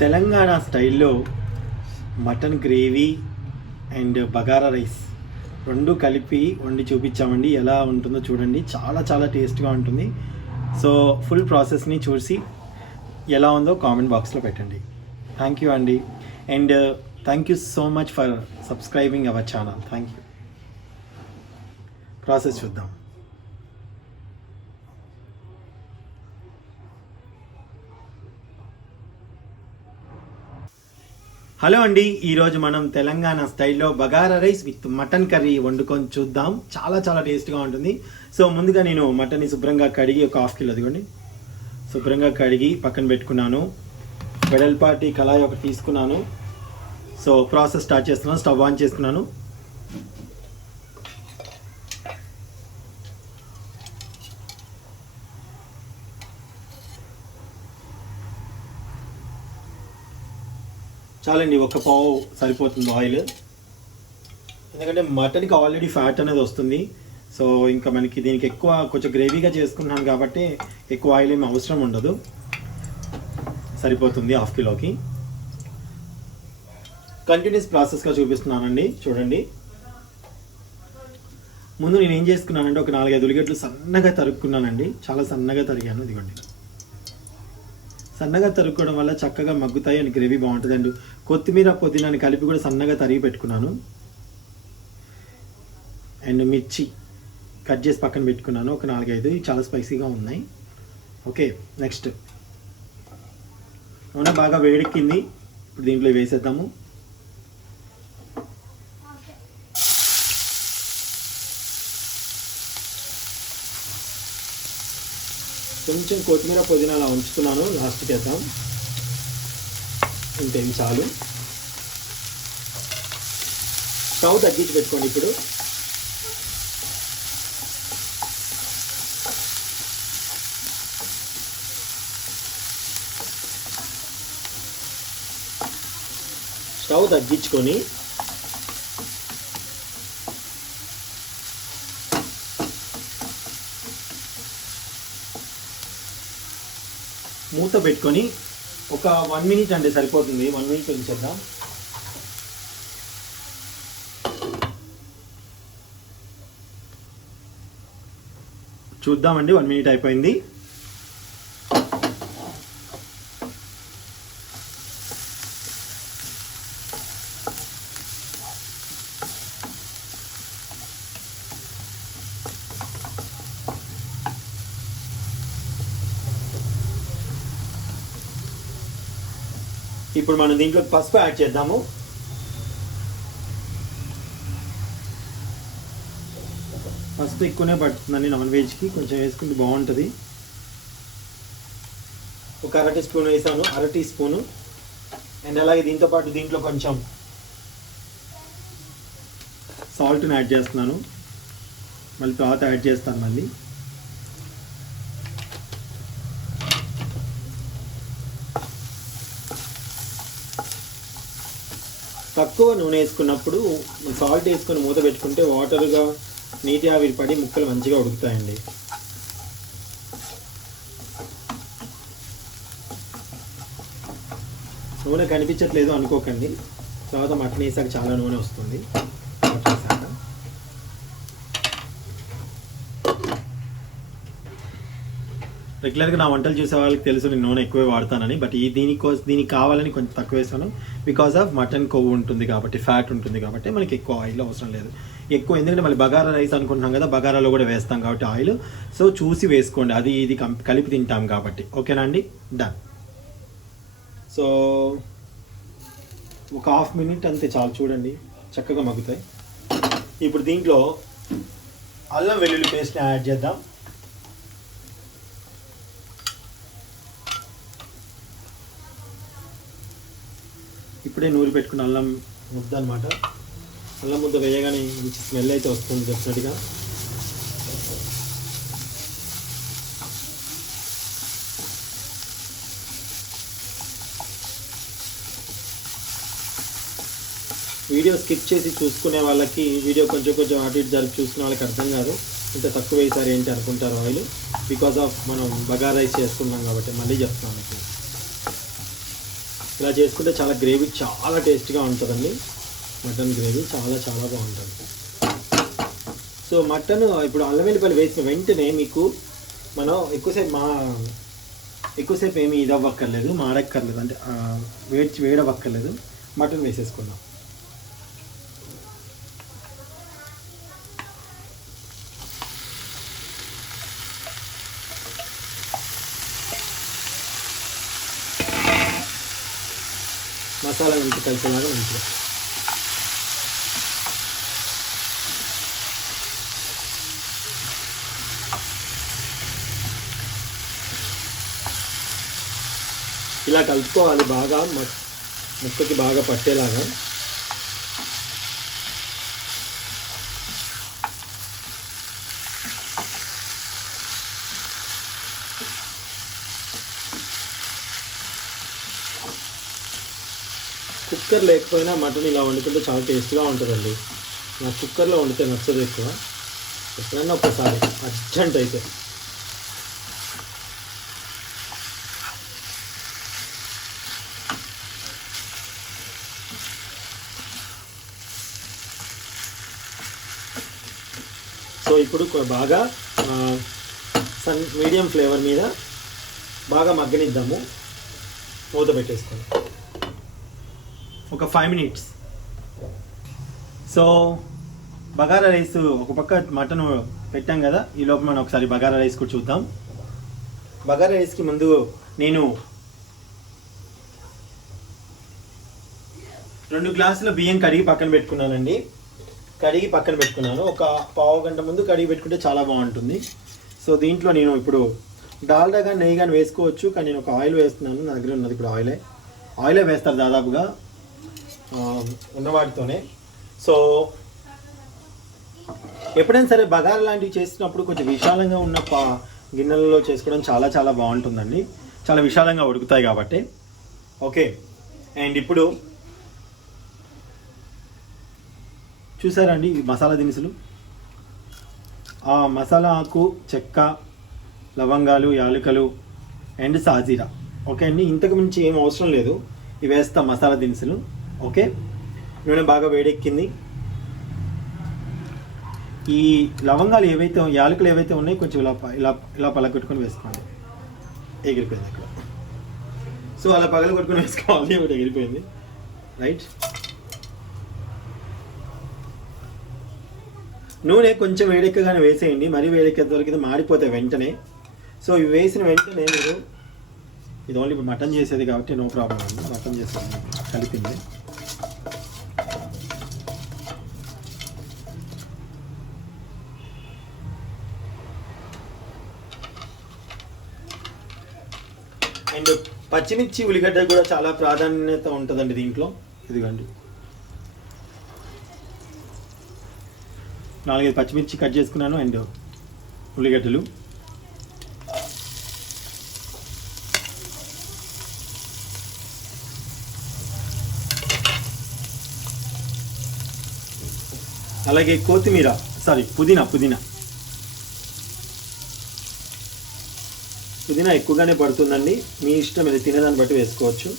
తెలంగాణ స్టైల్లో mutton gravy and bagara rice రెండు కలిపి వండి చూపించామండి. ఎలా ఉంటుందో చూడండి. చాలా చాలా టేస్ట్గా ఉంటుంది. సో ఫుల్ ప్రాసెస్ని చూసి ఎలా ఉందో కామెంట్ బాక్స్లో పెట్టండి. థ్యాంక్ యూ అండి. And thank you so much for subscribing our channel. Thank you. Process చూద్దాం. హలో అండి, ఈరోజు మనం తెలంగాణ స్టైల్లో bagara rice with mutton curry వండుకొని చూద్దాం. చాలా చాలా టేస్ట్గా ఉంటుంది. సో ముందుగా నేను మటన్ని శుభ్రంగా కడిగి ఒక హాఫ్ కిలో అదిగోండి శుభ్రంగా కడిగి పక్కన పెట్టుకున్నాను. వెడల్పాటి కళాయి ఒకటి తీసుకున్నాను. సో ప్రాసెస్ స్టార్ట్ చేస్తున్నాను. స్టవ్ ఆన్ చేసుకున్నాను. చాలండి, ఒక పావు సరిపోతుంది ఆయిల్. ఎందుకంటే మటన్కి ఆల్రెడీ ఫ్యాట్ అనేది వస్తుంది. సో ఇంకా మనకి దీనికి ఎక్కువ కొంచెం గ్రేవీగా చేసుకున్నాను కాబట్టి ఎక్కువ ఆయిల్ ఏమి అవసరం ఉండదు. సరిపోతుంది హాఫ్ కిలోకి. కంటిన్యూస్ ప్రాసెస్గా చూపిస్తున్నానండి, చూడండి. ముందు నేను ఏం చేసుకున్నానంటే ఒక 4-5 ఉల్లిగడ్డలు సన్నగా తరుక్కున్నానండి. చాలా సన్నగా తరిగాను. ఇదిగోండి, సన్నగా తరుక్కోవడం వల్ల చక్కగా మగ్గుతాయి అండ్ గ్రేవీ బాగుంటుంది. అండ్ కొత్తిమీర పుదీనాని కలిపి కూడా సన్నగా తరిగి పెట్టుకున్నాను. అండ్ మిర్చి కట్ చేసి పక్కన పెట్టుకున్నాను ఒక 4-5. చాలా స్పైసీగా ఉన్నాయి. ఓకే, నెక్స్ట్ నూనె బాగా వేడెక్కింది. ఇప్పుడు దీంట్లో వేసేద్దాము. కొంచెం కొత్తిమీర పుదీనా అలా ఉంచుతున్నాను, లాస్ట్కి వేద్దాం. ఇంకేం చాలు. స్టవ్ తగ్గించి పెట్టుకోండి. ఇప్పుడు స్టవ్ తగ్గించుకొని మూత పెట్టుకొని ఒక 1 మినిట్ అండి సరిపోతుంది. 1 మినిట్ ఉంచేద్దాం. చూద్దామండి, 1 మినిట్ అయిపోయింది. ఇప్పుడు మనం దీంట్లో పసుపు యాడ్ చేద్దాము. పసుపు ఎక్కువనే పడుతుందండి నాన్ వెజ్కి, కొంచెం వేసుకుంటే బాగుంటుంది. ఒక 1/2 టీ స్పూన్ వేసాను, 1/2 టీ స్పూను. అండ్ అలాగే దీంతోపాటు దీంట్లో కొంచెం సాల్ట్ని యాడ్ చేస్తున్నాను. మళ్ళీ తర్వాత యాడ్ చేస్తాను. మళ్ళీ తక్కువ నూనె వేసుకున్నప్పుడు సాల్ట్ వేసుకొని మూత పెట్టుకుంటే వాటర్గా నీటి ఆవిరి పడి ముక్కలు మంచిగా ఉడుకుతాయండి. నూనె కనిపించట్లేదు అనుకోకండి, తర్వాత మటన్ వేసాక చాలా నూనె వస్తుంది. రెగ్యులర్గా నా వంటలు చూసే వాళ్ళకి తెలుసు నేను నూనె ఎక్కువే వాడతానని. బట్ దీనికి కావాలని కొంచెం తక్కువ వేసాను. బికాజ్ ఆఫ్ మటన్ కొవ్వు ఉంటుంది కాబట్టి, ఫ్యాట్ ఉంటుంది కాబట్టి మనకి ఎక్కువ ఆయిల్ అవసరం లేదు. ఎక్కువ ఎందుకంటే మళ్ళీ బగారా రైస్ అనుకుంటున్నాం కదా, బగారాలో కూడా వేస్తాం కాబట్టి ఆయిల్. సో చూసి వేసుకోండి, అది ఇది కలిపి తింటాం కాబట్టి. ఓకేనా అండి, డన్. సో ఒక 1/2 మినిట్ అంతే చాలు. చూడండి, చక్కగా మగ్గుతాయి. ఇప్పుడు దీంట్లో అల్లం వెల్లుల్లి పేస్ట్ని యాడ్ చేద్దాం. ఇప్పుడే నూరి పెట్టుకున్న అల్లం ముద్ద అనమాట. అల్లం ముద్ద వేయగానే మంచి స్మెల్ అయితే వస్తుంది డెఫినెట్గా. వీడియో స్కిప్ చేసి చూసుకునే వాళ్ళకి, వీడియో కొంచెం అటు ఇటు జరిపి చూసుకునే వాళ్ళకి అర్థం కాదు. ఇంత తక్కువ వేసారు ఏంటి అనుకుంటారు ఆయిల్. బికాజ్ ఆఫ్ మనం బగారా రైస్ చేసుకున్నాం కాబట్టి. మళ్ళీ చెప్తున్నాను మీకు. ఇలా చేసుకుంటే చాలా గ్రేవీ చాలా టేస్ట్గా ఉంటుందండి. మటన్ గ్రేవీ చాలా చాలా బాగుంటుంది. సో మటన్ ఇప్పుడు అల్లం వెల్లిపాయలు వేసిన వెంటనే మీకు మనం ఎక్కువసేపు ఏమీ ఇది అవ్వక్కర్లేదు, మాడక్కర్లేదు, అంటే వేడవక్కర్లేదు. మటన్ వేసేసుకుందాం. మసాలా నుంచి కలిసేలాగా ఉంటుంది. ఇలా కలుపుకోవాలి బాగా, ముక్కకి బాగా పట్టేలాగా. కుక్కర్ లేకపోయినా మటన్ ఇలా వండుకుంటే చాలా టేస్ట్గా ఉంటుందండి. నాకు కుక్కర్లో వండితే నచ్చదు ఎక్కువ, ఎప్పుడైనా ఒకసారి అర్జెంట్ అయితే. సో ఇప్పుడు బాగా మీడియం ఫ్లేవర్ మీద బాగా మగ్గనిద్దాము. మూత పెట్టేసుకొని ఒక 5 minutes. సో బగారా రైస్ ఒక పక్క మటన్ పెట్టాం కదా, ఈ లోపు మనం ఒకసారి బగారా రైస్ కూడా చూద్దాం. బగారా రైస్కి ముందు నేను 2 గ్లాసుల బియ్యం కడిగి పక్కన పెట్టుకున్నానండి. ఒక పావు గంట ముందు కడిగి పెట్టుకుంటే చాలా బాగుంటుంది. సో దీంట్లో నేను ఇప్పుడు డాల్డా కానీ నెయ్యి కానీ వేసుకోవచ్చు, కానీ నేను ఒక ఆయిల్ వేస్తున్నాను. నా దగ్గర ఉన్నది ఇప్పుడు ఆయిలే వేస్తారు దాదాపుగా ఉన్నవాటితోనే. సో ఎప్పుడైనా సరే బగారా లాంటివి చేసినప్పుడు కొంచెం విశాలంగా ఉన్న గిన్నెలలో చేసుకోవడం చాలా చాలా బాగుంటుందండి. చాలా విశాలంగా ఉడుకుతాయి కాబట్టి. ఓకే, అండ్ ఇప్పుడు చూసారా అండి ఈ మసాలా దినుసులు, ఆ మసాలా ఆకు, చెక్క, లవంగాలు, యాలకులు అండ్ సాజీరా. ఓకే అండి, ఇంతకు మించి ఏం అవసరం లేదు. ఇవి వేస్తాం మసాలా దినుసులు. ఓకే, నూనె బాగా వేడెక్కింది. ఈ లవంగాలు ఏవైతే, యాలకులు ఏవైతే ఉన్నాయో కొంచెం ఇలా పగలగొట్టుకొని వేసుకోండి. ఎగిరిపోయింది అక్కడ. సో అలా పగలగొట్టుకొని వేసుకోవాలి. ఒకటి ఎగిరిపోయింది. రైట్, నూనె కొంచెం వేడెక్కగానే వేసేయండి. మరీ వేడెక్కేంత వరకు ఇది మాడిపోతాయి వెంటనే. సో ఇవి వేసిన వెంటనే మీరు, ఇది ఓన్లీ ఇప్పుడు మటన్ చేసేది కాబట్టి నో ప్రాబ్లం అండి, మటన్ చేసేది కలిపింది. అండ్ పచ్చిమిర్చి, ఉల్లిగడ్డ కూడా చాలా ప్రాధాన్యత ఉంటుందండి దీంట్లో. ఇదిగోండి 4-5 పచ్చిమిర్చి కట్ చేసుకున్నాను అండ్ ఉల్లిగడ్డలు. అలాగే పుదీనా ఎక్కువగానే పడుతుందండి, మీ ఇష్టం, ఇది తినేదాన్ని బట్టి వేసుకోవచ్చు.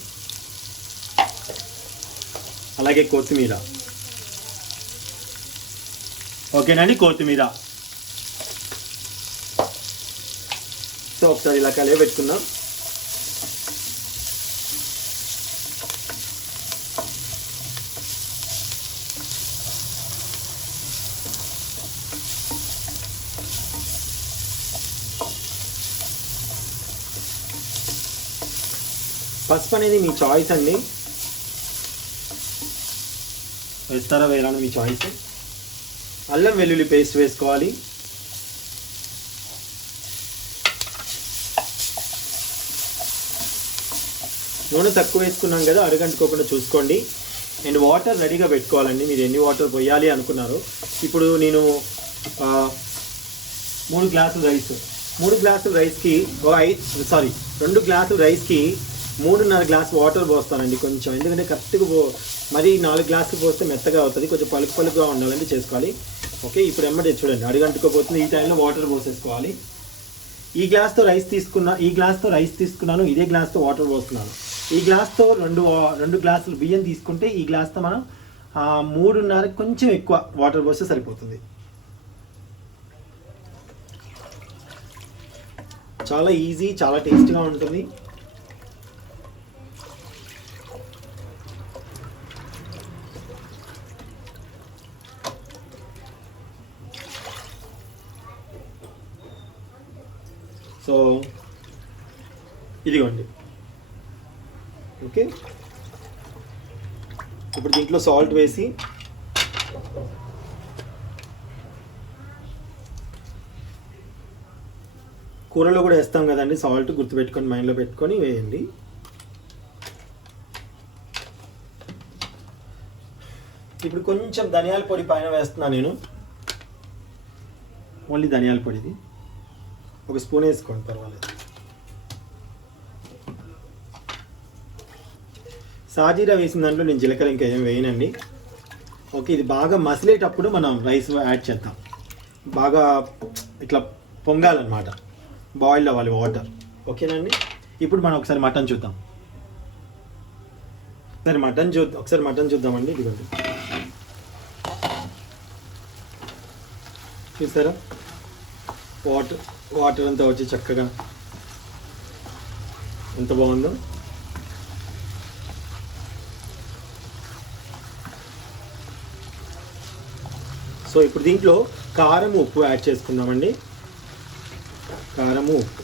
అలాగే కొత్తిమీర. ఓకేనండి, కొత్తిమీర. సో ఒకసారి ఇలా కలిపి పెట్టుకుందాం. పసుపు అనేది మీ చాయిస్ అండి, వేస్తారా వేయాలని మీ చాయిస్. అల్లం వెల్లుల్లి పేస్ట్ వేసుకోవాలి. నూనె తక్కువ వేసుకున్నాం కదా, అడుగంటుకోకుండా చూసుకోండి. అండ్ వాటర్ రెడీగా పెట్టుకోవాలండి. మీరు ఎన్ని వాటర్ పోయాలి అనుకున్నారో. ఇప్పుడు నేను 3 గ్లాసుల రైస్, 2 గ్లాసుల రైస్కి 2 గ్లాసుల రైస్కి 3.5 గ్లాస్ వాటర్ పోస్తానండి కొంచెం. ఎందుకంటే కరెక్ట్గా మరి 4 గ్లాసులు పోస్తే మెత్తగా అవుతుంది, కొంచెం పలుకుగా ఉండాలంటే చేసుకోవాలి. ఓకే, ఇప్పుడు ఎమ్మటే చూడండి అడుగంటుకోపోతుంది. ఈ టైంలో వాటర్ పోసేసుకోవాలి. ఈ గ్లాస్తో రైస్ తీసుకున్నాను, ఇదే గ్లాస్తో వాటర్ పోస్తున్నాను. ఈ గ్లాస్తో రెండు గ్లాసులు బియ్యం తీసుకుంటే ఈ గ్లాస్తో మనం 3.5 కొంచెం ఎక్కువ వాటర్ పోస్తే సరిపోతుంది. చాలా ఈజీ, చాలా టేస్టీగా ఉంటుంది. సో ఇదిగోండి. ఓకే, ఇప్పుడు దీంట్లో సాల్ట్ వేసి కూరలో కూడా వేస్తాం కదండి సాల్ట్, గుర్తుపెట్టుకొని మైండ్లో పెట్టుకొని వేయండి. ఇప్పుడు కొంచెం ధనియాల పొడి పైన వేస్తున్నాను నేను, ఓన్లీ ధనియాల పొడిది 1 స్పూన్ వేసుకోండి, పర్వాలేదు. సాజీరా వేసిన దాంట్లో నేను జీలకర్ర ఇంకా ఏం వేయనండి. ఓకే, ఇది బాగా మసిలేటప్పుడు మనం రైస్ యాడ్ చేద్దాం. బాగా ఇట్లా పొంగాలన్నమాట, బాయిల్ అవ్వాలి వాటర్. ఓకేనండి, ఇప్పుడు మనం ఒకసారి మటన్ చూద్దాం. ఒకసారి మటన్ చూద్దామండి. ఇదిగోండి, చూసారా వాటర్ అంతా వచ్చి చక్కగా ఎంత బాగుందో. సో ఇప్పుడు దీంట్లో కారం, ఉప్పు యాడ్ చేసుకుందామండి. కారము, ఉప్పు.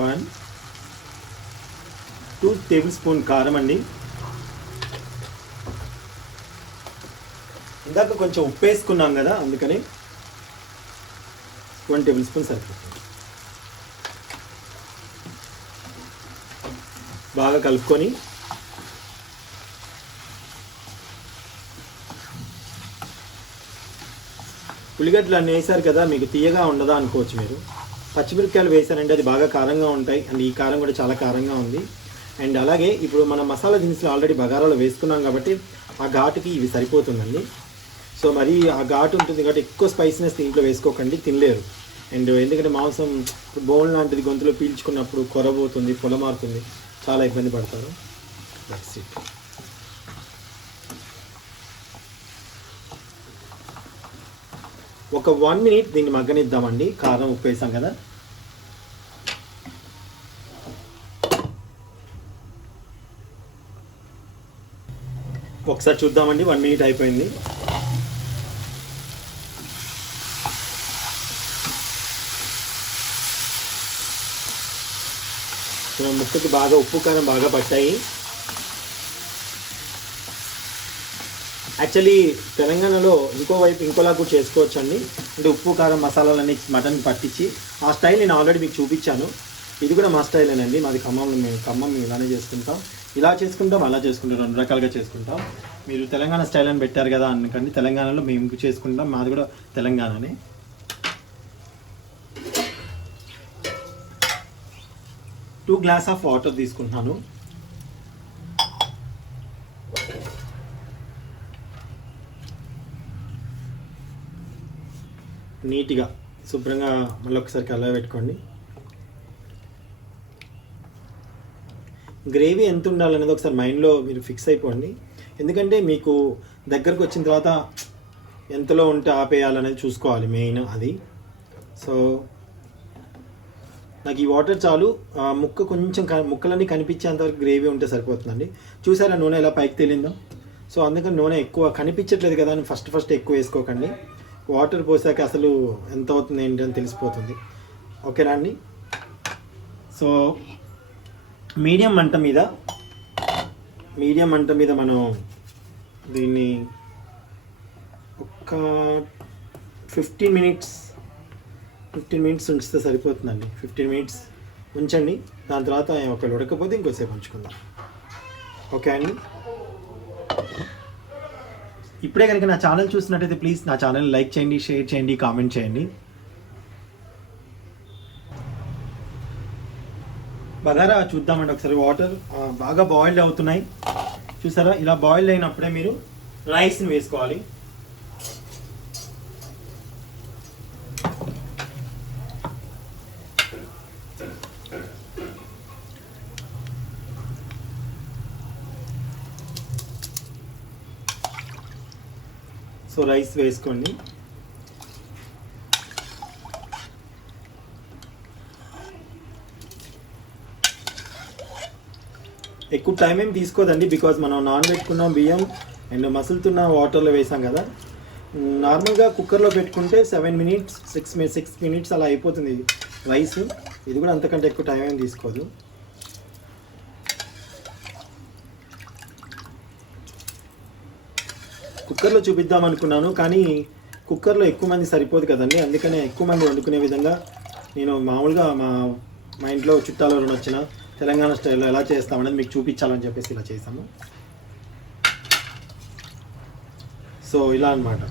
వన్ 2 టేబుల్ స్పూన్ కారం అండి. ఇందాక కొంచెం ఉప్పు వేసుకున్నాం కదా, అందుకని 1 టేబుల్ స్పూన్ సరిపోతుంది. బాగా కలుపుకొని ఉల్లిగడ్డలు అన్నీ వేసారు కదా, మీకు తీయగా ఉండదా అనుకోవచ్చు మీరు. పచ్చిమిరపకాయలు వేసారంటే అది బాగా కారంగా ఉంటాయి, అండ్ ఈ కారం కూడా చాలా కారంగా ఉంది. అండ్ అలాగే ఇప్పుడు మనం మసాలా దినుసులు ఆల్రెడీ బగారాలో వేసుకున్నాం కాబట్టి ఆ ఘాటుకి ఇవి సరిపోతుందండి. సో మరి ఆ ఘాటు ఉంటుంది కాబట్టి ఎక్కువ స్పైసీనెస్ దీంట్లో వేసుకోకండి, తినలేరు. అండ్ ఎందుకంటే మాంసం బోన్ లాంటిది గొంతులో పీల్చుకున్నప్పుడు కొరబోతుంది, పొలమారుతుంది, చాలా ఇబ్బంది పడతారు. That's it. ఒక 1 మినిట్ దీన్ని మగ్గనిద్దామండి. కారం, ఉప్పు వేసాం కదా. ఒకసారి చూద్దామండి. 1 మినిట్ అయిపోయింది. ముక్కకి బాగా ఉప్పు కారం బాగా పట్టాయి. యాక్చువల్లీ తెలంగాణలో ఇంకోలా కూడా చేసుకోవచ్చు అండి. అంటే ఉప్పు కారం మసాలాలన్నీ మటన్ పట్టించి ఆ స్టైల్ నేను ఆల్రెడీ మీకు చూపించాను. ఇది కూడా మా స్టైలేనండి. మాది ఖమ్మం ఇలానే చేసుకుంటాం. ఇలా చేసుకుంటాం, అలా చేసుకుంటాం, 2 రకాలుగా చేసుకుంటాం. మీరు తెలంగాణ స్టైల్ అని పెట్టారు కదా అనుకండి, తెలంగాణలో మేము చేసుకుంటాం, మాది కూడా తెలంగాణనే. టూ గ్లాస్ ఆఫ్ వాటర్ తీసుకుంటున్నాను. నీట్గా శుభ్రంగా మళ్ళీ ఒకసారి కలవ పెట్టుకోండి. గ్రేవీ ఎంత ఉండాలనేది ఒకసారి మైండ్లో మీరు ఫిక్స్ అయిపోండి. ఎందుకంటే మీకు దగ్గరకు వచ్చిన తర్వాత ఎంతలో ఉంటే ఆపేయాలనేది చూసుకోవాలి, మెయిన్ అది. సో నాకు ఈ వాటర్ చాలు. ముక్క కొంచెం ముక్కలన్నీ కనిపించేంతవరకు గ్రేవీ ఉంటే సరిపోతుందండి. చూసారా నూనె ఎలా పైకి తేలిందో? సో అందుకని నూనె ఎక్కువ కనిపించట్లేదు కదా అని ఫస్ట్ ఎక్కువ వేసుకోకండి. వాటర్ పోసాక అసలు ఎంత అవుతుంది ఏంటి అని తెలిసిపోతుంది. ఓకేనా అండి? సో మీడియం మంట మీద మనం దీన్ని ఒక 15 మినిట్స్ ఉంచితే సరిపోతుందండి. 15 మినిట్స్ ఉంచండి. దాని తర్వాత ఒకవేళ ఉడకపోతే ఇంకోసేపు ఉంచుకుందాం. ఓకే అండి? ఇప్పుడే కనుక నా ఛానల్ చూసినట్టయితే ప్లీజ్ నా ఛానల్ లైక్ చేయండి, షేర్ చేయండి, కామెంట్ చేయండి. బగారా చూద్దామండి ఒకసారి. వాటర్ బాగా బాయిల్డ్ అవుతున్నాయి చూసారా. ఇలా బాయిల్డ్ అయినప్పుడే మీరు రైస్ని వేసుకోవాలి. సో రైస్ వేసుకోండి. ఎక్కువ టైం ఏం తీసుకోదండి, బికాజ్ మనం నానబెట్టుకున్నాం బియ్యం అండ్ మసులుతున్న వాటర్లో వేసాం కదా. నార్మల్గా కుక్కర్లో పెట్టుకుంటే 7 minutes 6 minutes అలా అయిపోతుంది రైస్. ఇది కూడా అంతకంటే ఎక్కువ టైం ఏం తీసుకోదు. కుక్కర్లో చూపిద్దాం అనుకున్నాను, కానీ కుక్కర్లో ఎక్కువ మంది సరిపోదు కదండి. అందుకనే ఎక్కువ మంది వండుకునే విధంగా నేను మామూలుగా మా ఇంట్లో చుట్టాలు ఎవరైనా వచ్చిన తెలంగాణ స్టైల్లో ఎలా చేస్తామనేది మీకు చూపించాలని చెప్పేసి ఇలా చేసాము. సో ఇలా అన్నమాట.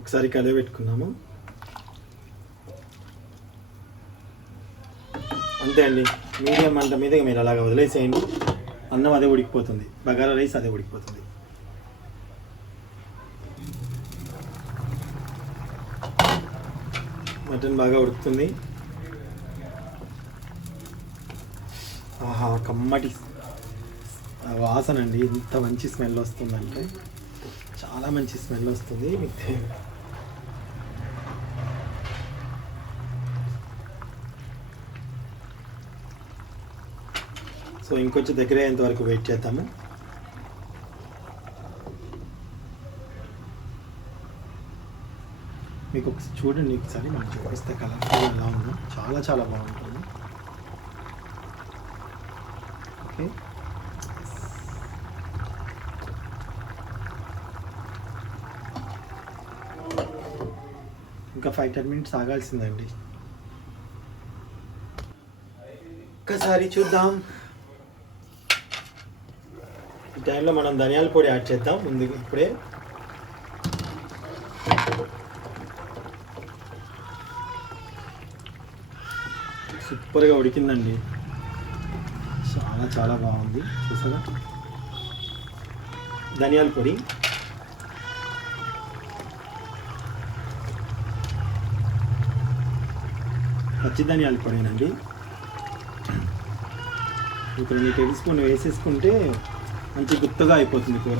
ఒకసారి కలయి పెట్టుకున్నాము. అంతే అండి, మీడియం మంట మీద మీరు అలాగ వదిలేసేయండి. అన్నం అదే ఉడికిపోతుంది, బగారా రైస్ అదే ఉడికిపోతుంది. మటన్ బాగా ఉడుకుతుంది. ఆహా, కమ్మటి వాసన అండి. ఇంత మంచి స్మెల్ వస్తుందంటే చాలా మంచి స్మెల్ వస్తుంది. సో ఇంకొంచెం దగ్గర అయ్యేంత వరకు వెయిట్ చేద్దాము. మీకు ఒకసారి చూడండి, ఒకసారి మనం చూపిస్తే కలర్ఫుల్ ఎలా ఉందో చాలా చాలా బాగుంటుంది. ఓకే, ఇంకా 5-10 minutes ఆగాల్సిందండి. ఒక్కసారి చూద్దాం. ఈ టైంలో మనం ధనియాల పొడి యాడ్ చేద్దాం ముందు. ఇప్పుడే సూపర్గా ఉడికిందండి, చాలా చాలా బాగుంది. చూసారా, ధనియాల పొడి, పచ్చి ధనియాల పొడినండి. ఇక్కడ 2 tablespoon వేసేసుకుంటే మంచి గుత్తగా అయిపోతుంది కూర.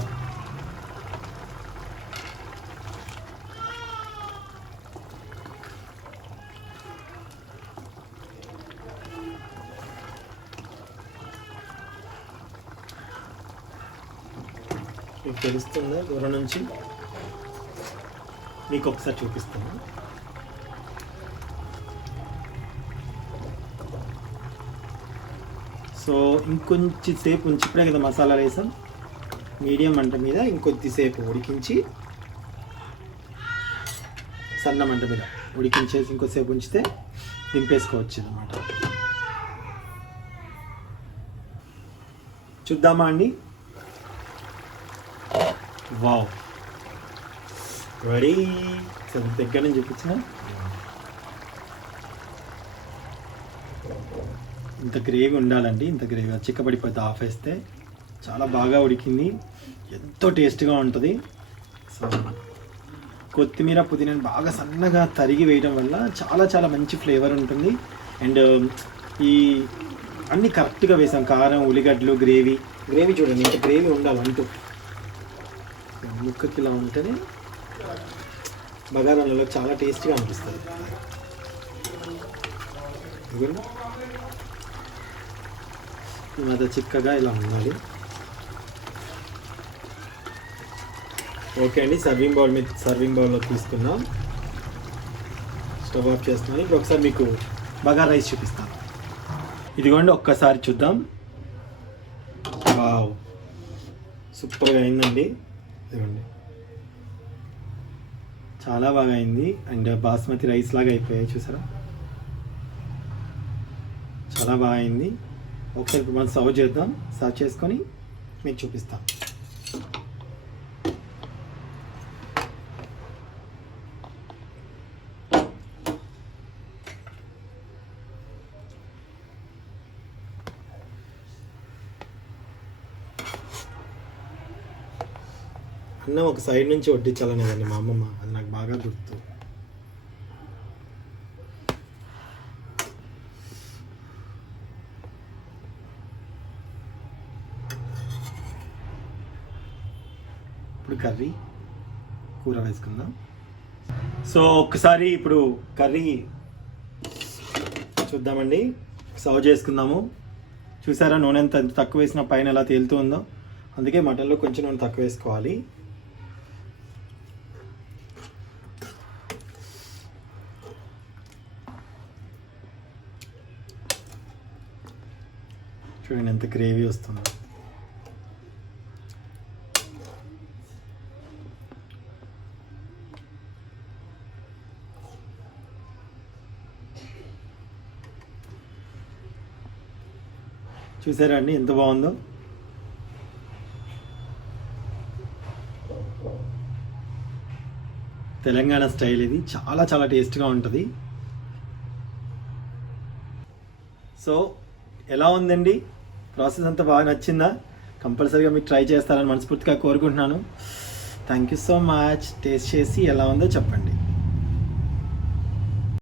మీకు తెలుస్తుందా దూరం నుంచి? మీకు ఒకసారి చూపిస్తాను. సో ఇంకొంచెం సేపు ఉంచిప్పుడే కదా మసాలా వేసాం. మీడియం మంట మీద ఇంకొద్దిసేపు ఉడికించి, సన్న మంట మీద ఉడికించేసి ఇంకొద్దిసేపు ఉంచితే దింపేసుకోవచ్చు అన్నమాట. చూద్దామా అండి? Wow, ready. దగ్గర నుంచి చూపించిన ఇంత గ్రేవీ ఉండాలండి. ఇంత గ్రేవీ చిక్కబడిపోతే ఆఫ్ వేస్తే చాలా బాగా ఉడికింది, ఎంతో టేస్ట్గా ఉంటుంది. సో కొత్తిమీర పుదీనా బాగా సన్నగా తరిగి వేయడం వల్ల చాలా చాలా మంచి ఫ్లేవర్ ఉంటుంది. అండ్ ఈ అన్నీ కరెక్ట్గా వేసాం. కారం, ఉల్లిగడ్డలు, గ్రేవీ చూడండి, ఇంత గ్రేవీ ఉండాలి అంటూ. ముక్కకి ఇలా ఉంటేనే బగారాలలో చాలా టేస్ట్గా అనిపిస్తుంది. ఇదిగోండి. ఈ మధ్య చిక్కగా ఇలా ఉండాలి. ఓకే అండి, సర్వింగ్ బౌల్లో తీసుకుందాం. స్టవ్ ఆఫ్ చేస్తున్నాను. ఇప్పుడు ఒకసారి మీకు బగారా రైస్ చూపిస్తాను. ఇదిగోండి, ఒక్కసారి చూద్దాం. వావ్, సూపర్గా అయిందండి. ఇదిగోండి, చాలా బాగా అయింది. అండ్ బాస్మతి రైస్ లాగా అయిపోయాయి, చూసారా? చాలా బాగా అయింది. ఒకసారి ఇప్పుడు మనం సర్వ్ చేద్దాం. సర్వ్ చేసుకొని మీకు చూపిస్తాం. అన్నం ఒక సైడ్ నుంచి వడ్డించాలనేదండి మా అమ్మమ్మ, అది నాకు బాగా గుర్తు. ఇప్పుడు కూర వేసుకుందాం. సో ఒక్కసారి ఇప్పుడు కర్రీ చూద్దామండి. సర్వ్ చేసుకుందాము. చూసారా నూనె ఎంత తక్కువ వేసిన పైన ఎలా తేలుతూ ఉందో? అందుకే మటన్లో కొంచెం నూనె తక్కువ వేసుకోవాలి. చూడండి ఎంత గ్రేవీ వస్తుందో. చూసారా అండి ఎంత బాగుందో? తెలంగాణ స్టైల్ ఇది, చాలా చాలా టేస్ట్గా ఉంటుంది. సో ఎలా ఉందండి? ప్రాసెస్ అంతా బాగా నచ్చిందా? కంపల్సరీగా మీరు ట్రై చేస్తారని మనస్ఫూర్తిగా కోరుకుంటున్నాను. Thank you so much. Taste చేసి ఎలా ఉందో చెప్పండి.